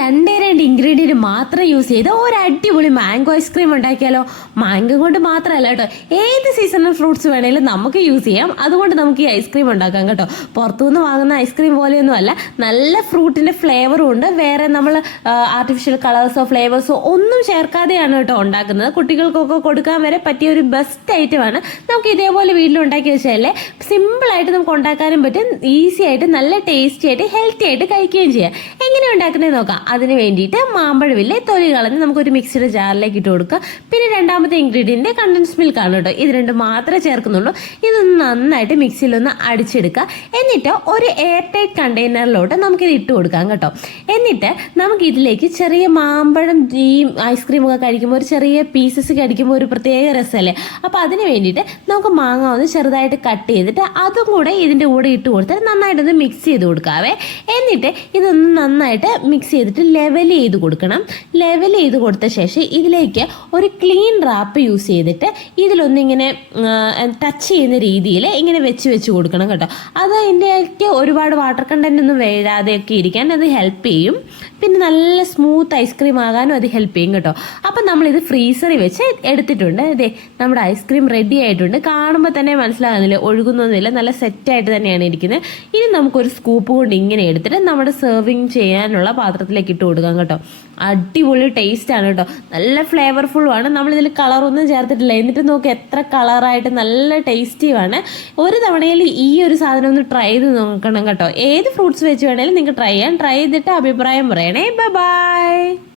രണ്ടേ രണ്ട് ഇൻഗ്രീഡിയന്റ് മാത്രം യൂസ് ചെയ്ത് ഒരു അടിപൊളി മാംഗോ ഐസ്ക്രീം ഉണ്ടാക്കിയാലോ? മാംഗോ കൊണ്ട് മാത്രമല്ല കേട്ടോ. ഏത് സീസണൽ ഫ്രൂട്ട്സ് വേണേലും നമുക്ക് യൂസ് ചെയ്യാം. അതുകൊണ്ട് നമുക്ക് ഈ ഐസ്ക്രീം ഉണ്ടാക്കാം കേട്ടോ. പുറത്തുനിന്ന് വാങ്ങുന്ന ഐസ്ക്രീം പോലെയൊന്നും അല്ല. നല്ല ഫ്രൂട്ടിന്റെ ഫ്ലേവറും ഉണ്ട്. വേറെ നമ്മൾ ആർട്ടിഫിഷ്യൽ കളേഴ്സോ ഫ്ലേവേഴ്സോ ഒന്നും ചേർക്കാതെയാണ് കേട്ടോ ഉണ്ടാക്കുന്നത്. കുട്ടികൾക്കൊക്കെ കൊടുക്കാൻ വരെ പറ്റിയ ഒരു ബെസ്റ്റ് ഐറ്റമാണ് നമുക്ക് ഇതേപോലെ വീട്ടിൽ ഉണ്ടാക്കി വെച്ചാലേ സിമ്പിളായിട്ട് നമുക്ക് ഉണ്ടാക്കാനും പറ്റും. ഈസി ആയിട്ട് നല്ല ടേസ്റ്റി ആയിട്ട് ഹെൽത്തി ആയിട്ട് കഴിക്കുകയും ചെയ്യാം. എങ്ങനെ ഉണ്ടാക്കുന്നത് നോക്കാം. അതിന് വേണ്ടിയിട്ട് മാമ്പഴവില്ലേ തൊലി കളഞ്ഞ് നമുക്കൊരു മിക്സിയുടെ ജാറിലേക്ക് ഇട്ട് കൊടുക്കുക പിന്നെ രണ്ടാമത്തെ ഇൻഗ്രീഡിയന്റ് കണ്ടൻസ് മിൽക്ക് ആണ് കേട്ടോ. ഇത് രണ്ട് മാത്രമേ ചേർക്കുന്നുള്ളൂ. ഇതൊന്ന് നന്നായിട്ട് മിക്സിയിലൊന്ന് അടിച്ചെടുക്കുക എന്നിട്ട് ഒരു എയർ ടൈറ്റ് കണ്ടെയ്നറിലോട്ട് നമുക്കിത് ഇട്ട് കൊടുക്കാം കേട്ടോ. എന്നിട്ട് നമുക്ക് ഇതിലേക്ക് ചെറിയ മാമ്പഴം ഈ ഐസ്ക്രീമൊക്കെ കഴിക്കുമ്പോൾ ഒരു ചെറിയ പീസസ് കഴിക്കുമ്പോൾ ഒരു പ്രത്യേക രസമല്ലേ? അപ്പോൾ അതിന് വേണ്ടിയിട്ട് നമുക്ക് മാങ്ങ ഒന്ന് ചെറുതായിട്ട് കട്ട് ചെയ്തിട്ട് അതും കൂടെ ഇതിന്റെ കൂടെ ഇട്ട് കൊടുത്തിട്ട് നന്നായിട്ടൊന്ന് മിക്സ് ചെയ്ത് കൊടുക്കാവേ. എന്നിട്ട് ഇതൊന്ന് നന്നായിട്ട് മിക്സ് ചെയ്തിട്ട് ലെവൽ ചെയ്ത് കൊടുക്കണം. ലെവൽ ചെയ്ത് കൊടുത്ത ശേഷം ഇതിലേക്ക് ഒരു ക്ലീൻ റാപ്പ് യൂസ് ചെയ്തിട്ട് ഇതിലൊന്നിങ്ങനെ ടച്ച് ചെയ്യുന്ന രീതിയിൽ ഇങ്ങനെ വെച്ച് വെച്ച് കൊടുക്കണം കേട്ടോ. അത് അതിന്റെയൊക്കെ ഒരുപാട് വാട്ടർ കണ്ടന്റ് ഒന്നും വീഴാതെയൊക്കെ ഇരിക്കാൻ അത് ഹെൽപ്പ് ചെയ്യും. പിന്നെ നല്ല സ്മൂത്ത് ഐസ്ക്രീം ആകാനും അത് ഹെൽപ്പ് ചെയ്യും കേട്ടോ. അപ്പം നമ്മളിത് ഫ്രീസറിൽ വെച്ച് എടുത്തിട്ടുണ്ട്. അതെ നമ്മുടെ ഐസ്ക്രീം റെഡി ആയിട്ടുണ്ട്. കാണുമ്പോൾ തന്നെ മനസ്സിലാകുന്നില്ല ഒഴുകുന്നൊന്നുമില്ല. നല്ല സെറ്റായിട്ട് തന്നെയാണ് ഇരിക്കുന്നത് ഇനി നമുക്കൊരു സ്കൂപ്പ് കൊണ്ട് ഇങ്ങനെ എടുത്തിട്ട് നമ്മുടെ സെർവിങ് ചെയ്യാനുള്ള പാത്രത്തിലേക്ക് ഇട്ട് കൊടുക്കാം കേട്ടോ. അടിപൊളി ടേസ്റ്റ് ആണ് കേട്ടോ. നല്ല ഫ്ലേവർഫുള്ളുമാണ് നമ്മളിതിൽ കളറൊന്നും ചേർത്തിട്ടില്ല. എന്നിട്ട് നോക്കി എത്ര കളറായിട്ട് നല്ല ടേസ്റ്റിയുമാണ് ഒരു തവണയിൽ ഈ ഒരു സാധനം ഒന്ന് ട്രൈ ചെയ്ത് നോക്കണം കേട്ടോ. ഏത് ഫ്രൂട്ട്സ് വെച്ച് വേണേലും നിങ്ങൾക്ക് ട്രൈ ചെയ്യാം. ട്രൈ ചെയ്തിട്ട് അഭിപ്രായം പറയണേ ബൈ